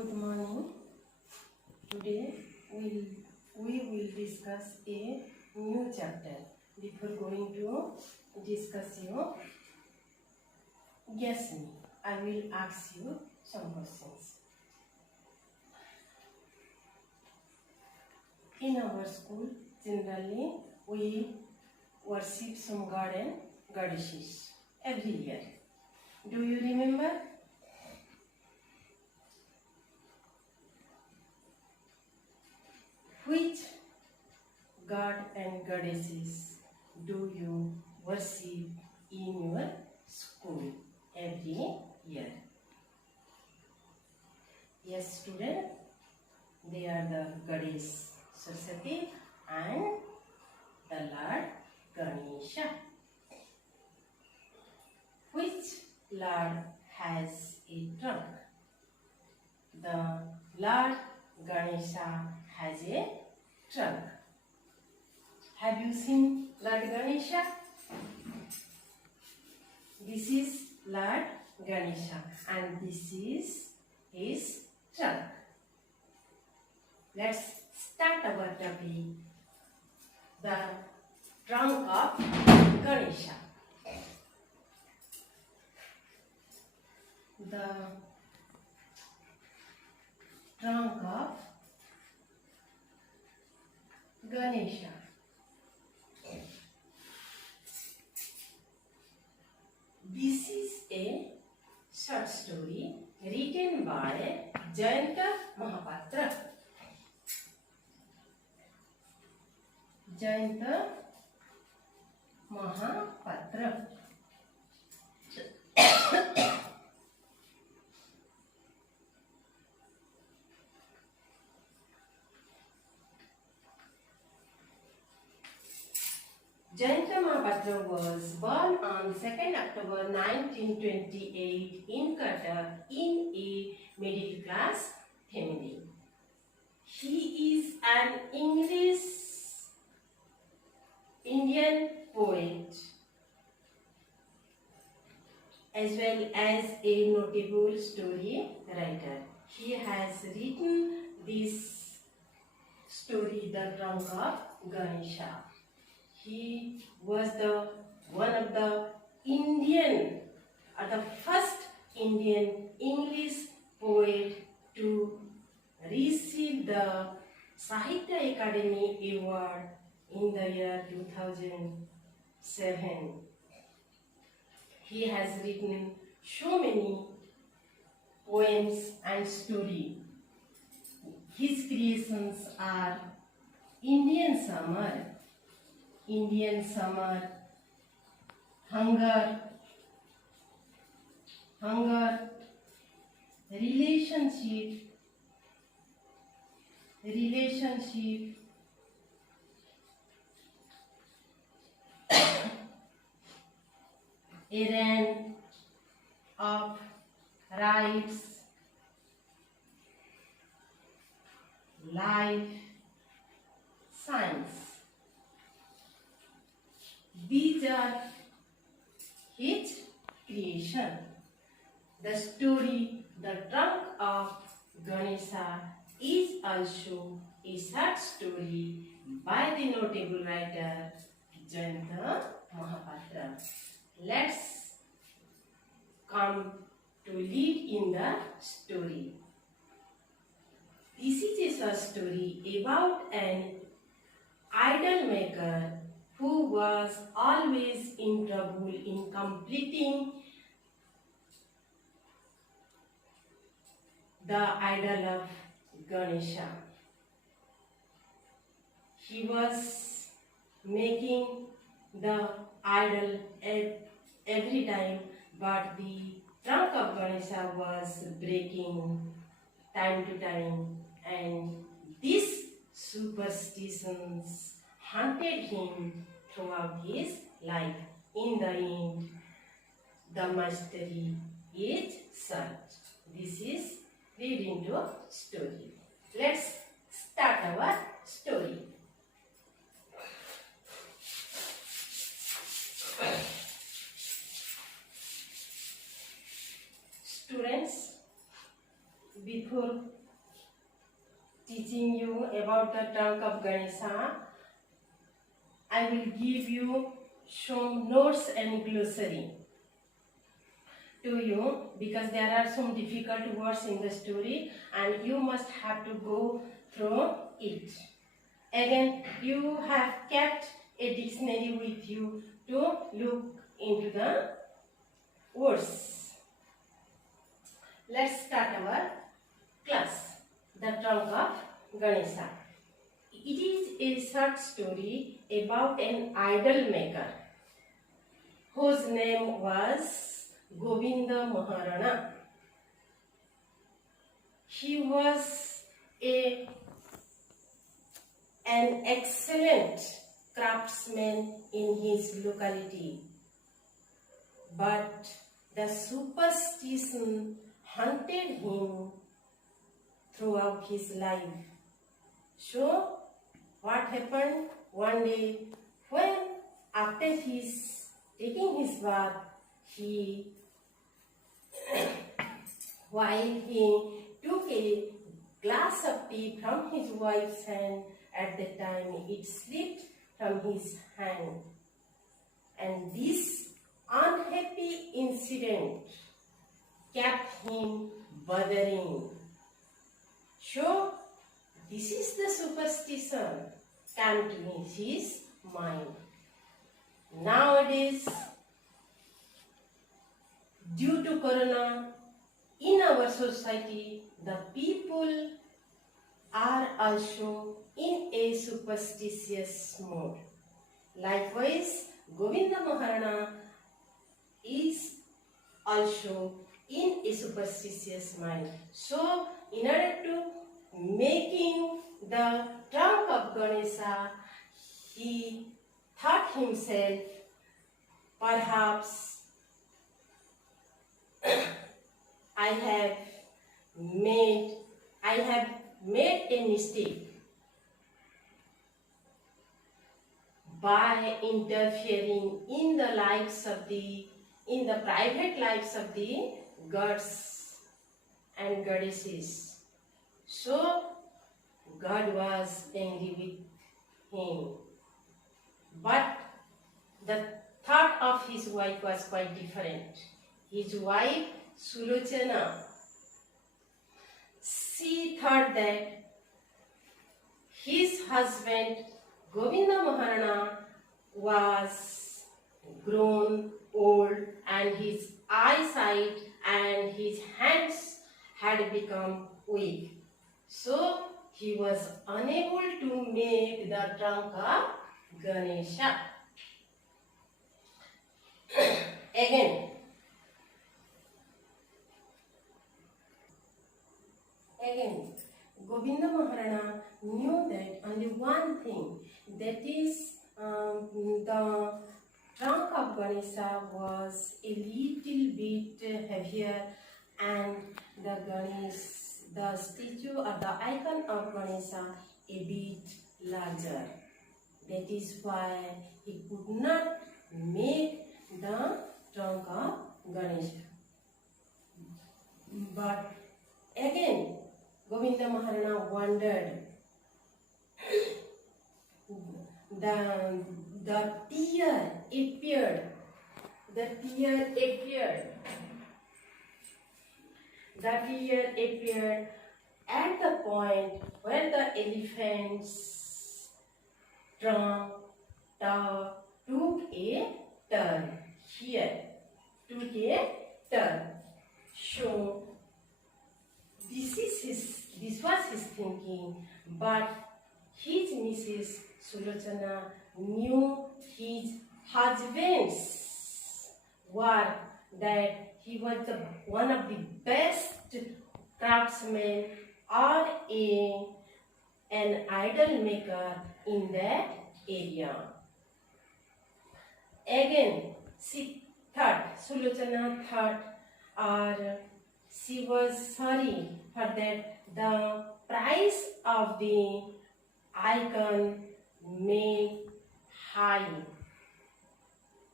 Good morning. Today we will discuss a new chapter. Before going to discuss guess me. I will ask you some questions. In our school, generally we worship some god and goddesses every year. Do you remember? Which god and goddesses do you worship in your school every year? Yes, student, they are the goddess Saraswati and the Lord Ganesha. Which Lord has a trunk? The Lord Ganesha has a trunk. Have you seen Lord Ganesha? This is Lord Ganesha and this is his trunk. Let's start our topic. The trunk of Ganesha. The trunk of Ganesha. This is a short story written by Jayanta Mahapatra. Jayanta Mahapatra. Jayanta Mahapatra was born on 2nd October 1928 in Cuttack in a middle class family. He is an Indian poet as well as a notable story writer. He has written this story, The Trunk of Ganesha. He was one of the first Indian English poet to receive the Sahitya Academy Award in the year 2007. He has written so many poems and stories. His creations are Indian Summer, Hunger, Relationship, Errand of Rights, Life, Science. These are his creation. The story, The Trunk of Ganesha, is also a short story by the notable writer Jayanta Mahapatra. Let's come to lead in the story. This is a short story about an idol maker who was always in trouble in completing the idol of Ganesha. He was making the idol every time, but the trunk of Ganesha was breaking time to time, and these superstitions haunted him throughout his life. In the end, the mystery is solved. This is leading to story. Let's start our story. Students, before teaching you about the trunk of Ganesha, I will give you some notes and glossary to you, because there are some difficult words in the story and you must have to go through it. Again, you have kept a dictionary with you to look into the words. Let's start our class, The Trunk of Ganesha. It is a short story about an idol maker whose name was Govinda Maharana. He was an excellent craftsman in his locality, but the superstition haunted him throughout his life. So, what happened one day when, after taking his bath, while he took a glass of tea from his wife's hand, at the time it slipped from his hand, and this unhappy incident kept him bothering. So, this is the superstition came to his mind. Nowadays, due to Corona, in our society, the people are also in a superstitious mode. Likewise, Govinda Maharana is also in a superstitious mind. So, in order to making the trunk of Ganesha, he thought himself, perhaps I have made a mistake by interfering in the private lives of the gods and goddesses. So God was angry with him. But the thought of his wife was quite different. His wife, Sulochana, she thought that his husband, Govinda Maharana, was grown old and his eyesight and his hands had become weak. So he was unable to make the trunk of Ganesha. Again, Govinda Maharana knew that only one thing, that is the trunk of Ganesha was a little bit heavier and the statue or the icon of Ganesha a bit larger. That is why he could not make the trunk of Ganesha. But again, Govinda Maharana wondered. The tear appeared. The tear appeared at the point where the elephant's trunk took a turn. Here, took a turn. So this was his thinking, but his Mrs. Sulochana knew his husband's work, that he was one of the best craftsmen or an idol maker in that area. Again, Sulochana thought, or she was sorry for that the price of the icon made high,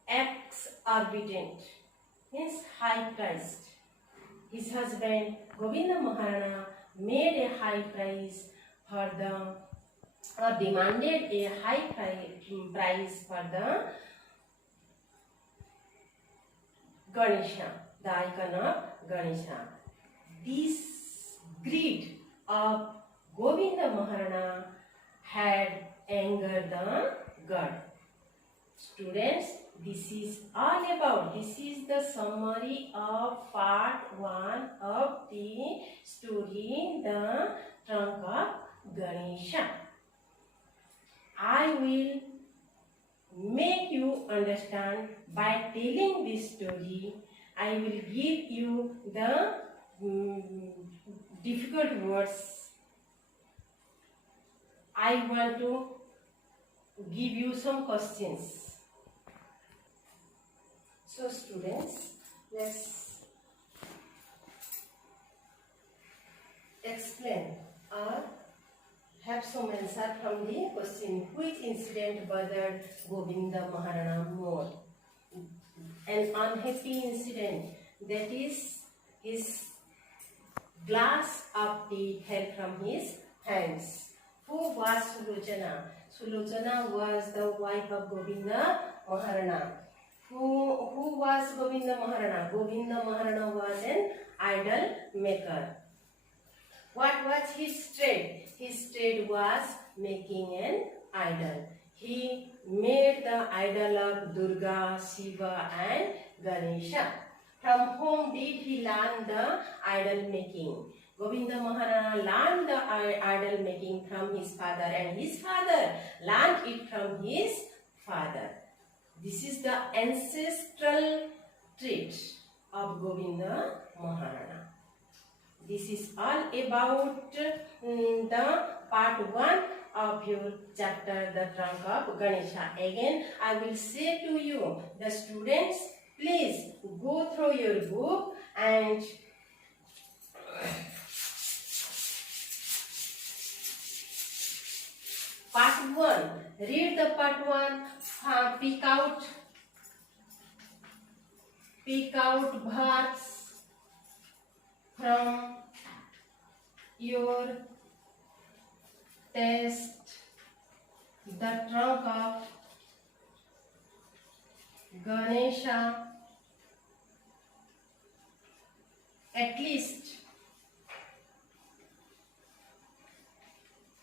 exorbitant, means high priced. his husband Govinda Maharana made a high price for the demanded a high price for the Ganesha, the icon of Ganesha. This greed of Govinda Maharana had angered the god. Students, this is all about, this is the summary of part 1 of the story, The Trunk of Ganesha. I will make you understand by telling this story. I will give you the difficult words. I want to give you some questions. So students, let's explain or have some answer from the question. Which incident bothered Govinda Maharana more? An unhappy incident, that is his glass of tea fell from his hands. Who was Sulochana? Sulochana was the wife of Govinda Maharana. Who was Govinda Maharana? Govinda Maharana was an idol maker. What was his trade? His trade was making an idol. He made the idol of Durga, Shiva and Ganesha. From whom did he learn the idol making? Govinda Maharana learned the idol making from his father, and his father learned it from his father. This is the ancestral trait of Govinda Maharana. This is all about the part 1 of your chapter, The Trunk of Ganesha. Again, I will say to you, the students, please go through your book and part 1. Read the part 1. Pick out verbs from your test. The trunk of Ganesha. At least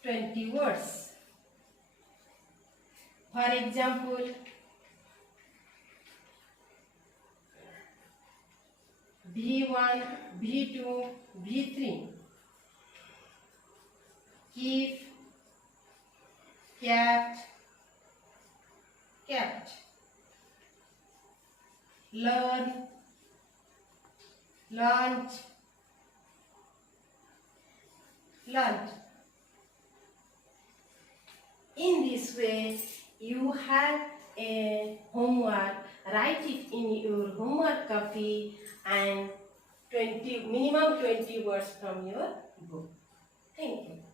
20 words. For example, V1, V2, V3. Keep, kept, kept. Learn, learned, learned. In this way, you have a homework. Write it in your homework copy and minimum 20 words from your book. Thank you.